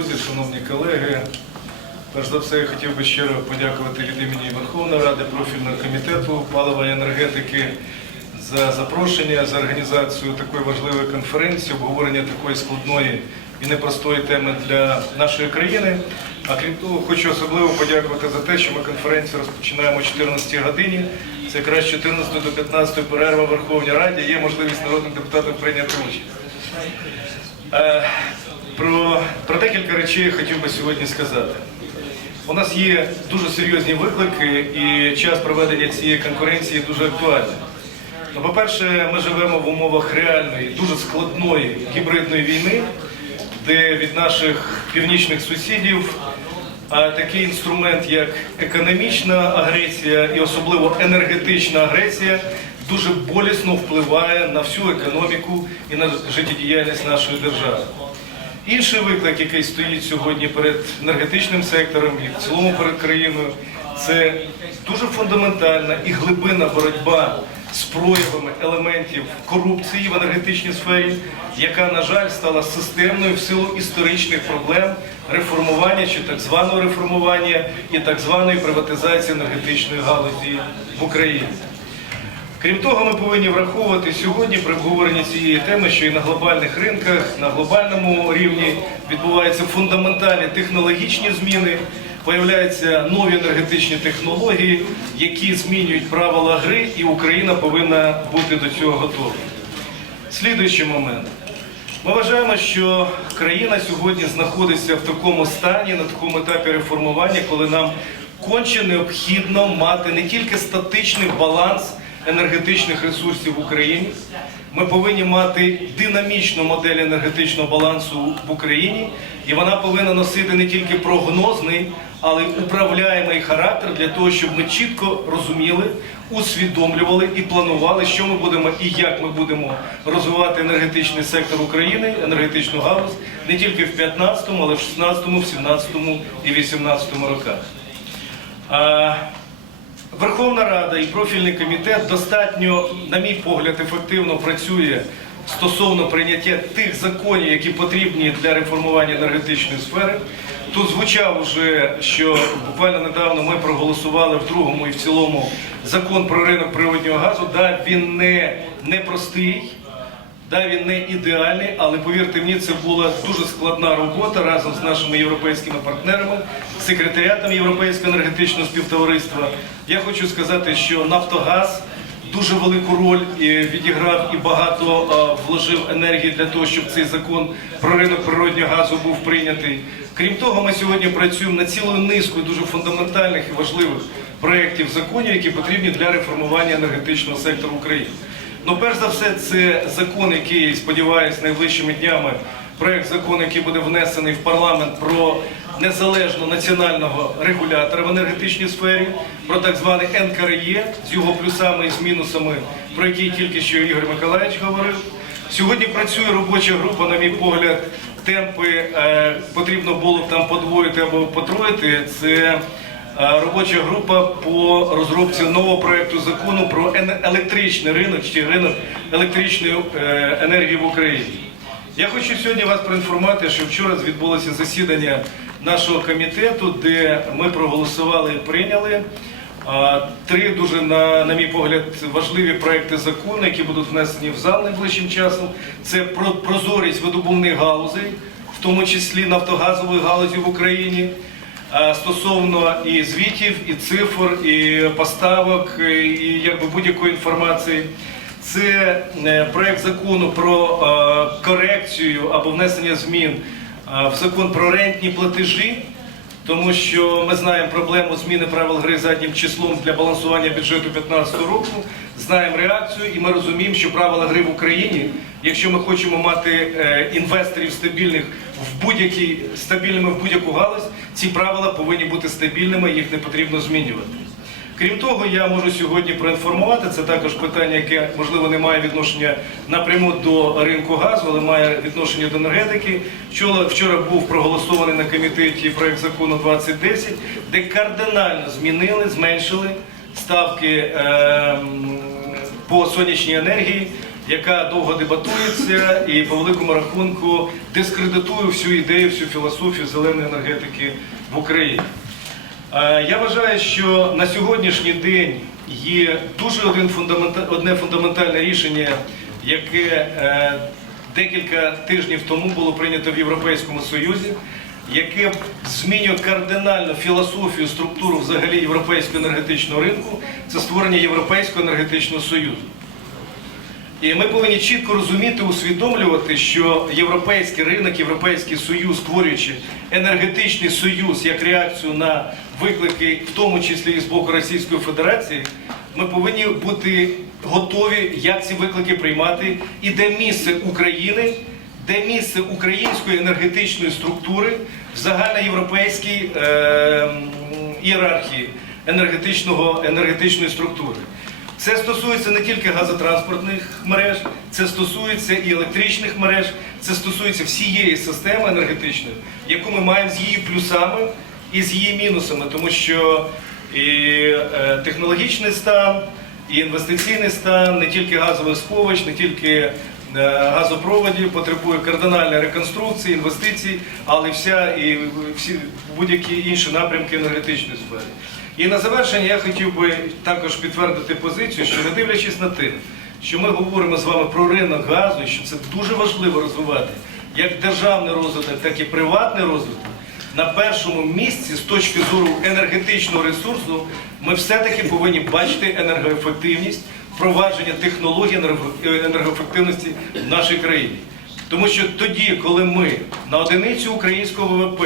друзі, шановні колеги. Перш за все, я хотів би щиро подякувати від імені Верховної Ради профільного комітету палива і енергетики за запрошення, за організацію такої важливої конференції, обговорення такої складної і непростої теми для нашої країни. А крім того, хочу особливо подякувати за те, що ми конференцію розпочинаємо о 14 годині. Це якраз 14 до 15 перерва в Верховній Раді. Є можливість народним депутатам прийняти участь. Про, про декілька речей хотів би сьогодні сказати. У нас є дуже серйозні виклики, і час проведення цієї конкуренції дуже актуальний. Ну, по-перше, ми живемо в умовах реальної, дуже складної гібридної війни, де від наших північних сусідів такий інструмент, як економічна агресія і особливо енергетична агресія, дуже болісно впливає на всю економіку і на життєдіяльність нашої держави. Інший виклик, який стоїть сьогодні перед енергетичним сектором і в цілому перед країною, це дуже фундаментальна і глибинна боротьба з проявами елементів корупції в енергетичній сфері, яка, на жаль, стала системною в силу історичних проблем реформування чи так званого реформування і так званої приватизації енергетичної галузі в Україні. Крім того, ми повинні враховувати сьогодні при обговоренні цієї теми, що і на глобальних ринках, на глобальному рівні відбуваються фундаментальні технологічні зміни, появляються нові енергетичні технології, які змінюють правила гри, і Україна повинна бути до цього готова. Слідуючий момент. Ми вважаємо, що країна сьогодні знаходиться в такому стані, на такому етапі реформування, коли нам конче необхідно мати не тільки статичний баланс енергетичних ресурсів в Україні, ми повинні мати динамічну модель енергетичного балансу в Україні, і вона повинна носити не тільки прогнозний, але й управляємий характер для того, щоб ми чітко розуміли, усвідомлювали і планували, що ми будемо і як ми будемо розвивати енергетичний сектор України, енергетичну галузь не тільки в 15-му, але в 16-му, в 17-му і 18-му роках. Верховна Рада і профільний комітет достатньо, на мій погляд, ефективно працює стосовно прийняття тих законів, які потрібні для реформування енергетичної сфери. Тут звучав уже, що буквально недавно ми проголосували в другому і в цілому закон про ринок природнього газу. Да, він не, не простий, Да, він не ідеальний, але повірте мені, це була дуже складна робота разом з нашими європейськими партнерами, секретаріатом Європейського енергетичного співтовариства. Я хочу сказати, що Нафтогаз дуже велику роль відіграв і багато вложив енергії для того, щоб цей закон про ринок природнього газу був прийнятий. Крім того, ми сьогодні працюємо над цілою низкою дуже фундаментальних і важливих проєктів законів, які потрібні для реформування енергетичного сектору України. Ну, перш за все, це закон, який, сподіваюся, найближчими днями, проект закону, який буде внесений в парламент про незалежного національного регулятора в енергетичній сфері, про так званий НКРЄ з його плюсами і з мінусами, про які тільки що Ігор Миколаївич говорив. Сьогодні працює робоча група, на мій погляд, темпи е, потрібно було б там подвоїти або потроїти. Це робоча група по розробці нового проекту закону про електричний ринок чи ринок електричної е, енергії в Україні. Я хочу сьогодні вас проінформувати, що вчора відбулося засідання нашого комітету, де ми проголосували і прийняли три дуже, на, на мій погляд, важливі проекти закону, які будуть внесені в зал найближчим часом. Це про прозорість видобувних галузей, в тому числі нафтогазової галузі в Україні. Е, стосовно і звітів, і цифр, і поставок, і якби будь-якої інформації. Це е, проект закону про е, корекцію або внесення змін в закон про рентні платежі. Тому що ми знаємо проблему зміни правил гри заднім числом для балансування бюджету 2015 року, знаємо реакцію, і ми розуміємо, що правила гри в Україні, якщо ми хочемо мати е, інвесторів стабільних в будь-якій стабільними в будь-яку галузь, ці правила повинні бути стабільними, їх не потрібно змінювати. Крім того, я можу сьогодні проінформувати, це також питання, яке можливо не має відношення напряму до ринку газу, але має відношення до енергетики. Вчора, був проголосований на комітеті проект закону 2010, де кардинально змінили, зменшили ставки ем, по сонячній енергії, яка довго дебатується і по великому рахунку дискредитує всю ідею, всю філософію зеленої енергетики в Україні. Е, Я вважаю, що на сьогоднішній день є дуже одне фундаментальне рішення, яке е, декілька тижнів тому було прийнято в Європейському Союзі, яке змінює кардинально філософію, структуру взагалі європейського енергетичного ринку. Це створення Європейського енергетичного союзу. І ми повинні чітко розуміти, усвідомлювати, що європейський ринок, європейський союз, створюючи енергетичний союз як реакцію на виклики, в тому числі і з боку Російської Федерації, ми повинні бути готові, як ці виклики приймати, і де місце України, де місце української енергетичної структури в загальноєвропейській е, ієрархії енергетичного, енергетичної структури. Це стосується не тільки газотранспортних мереж, це стосується і електричних мереж, це стосується всієї системи енергетичної, яку ми маємо з її плюсами і з її мінусами, тому що і е, технологічний стан, і інвестиційний стан, не тільки газових сховищ, не тільки е, газопроводів потребує кардинальної реконструкції, інвестицій, але вся і всі будь-які інші напрямки енергетичної сфери. І на завершення я хотів би також підтвердити позицію, що не дивлячись на те, що ми говоримо з вами про ринок газу, і що це дуже важливо розвивати як державний розвиток, так і приватний розвиток. На першому місці з точки зору енергетичного ресурсу ми все-таки повинні бачити енергоефективність, впровадження технологій енергоефективності в нашій країні. Тому що тоді, коли ми на одиницю українського ВВП,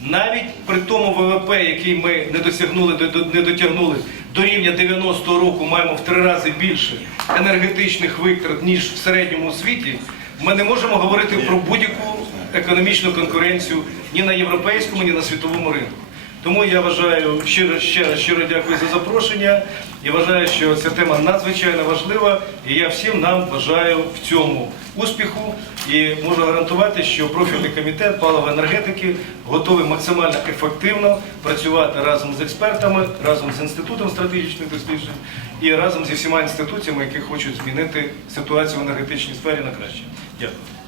навіть при тому ВВП, який ми не досягнули, до- до- не дотягнули до рівня 90-го року, маємо в три рази більше енергетичних витрат, ніж в середньому світі, ми не можемо говорити про будь-яку економічну конкуренцію ні на європейському, ні на світовому ринку. Тому я вважаю щиро ще раз щиро дякую за запрошення і вважаю, що ця тема надзвичайно важлива. І я всім нам бажаю в цьому успіху. І можу гарантувати, що профільний комітет паливо енергетики готовий максимально ефективно працювати разом з експертами, разом з інститутом стратегічних досліджень і разом зі всіма інституціями, які хочуть змінити ситуацію в енергетичній сфері на краще. Дякую.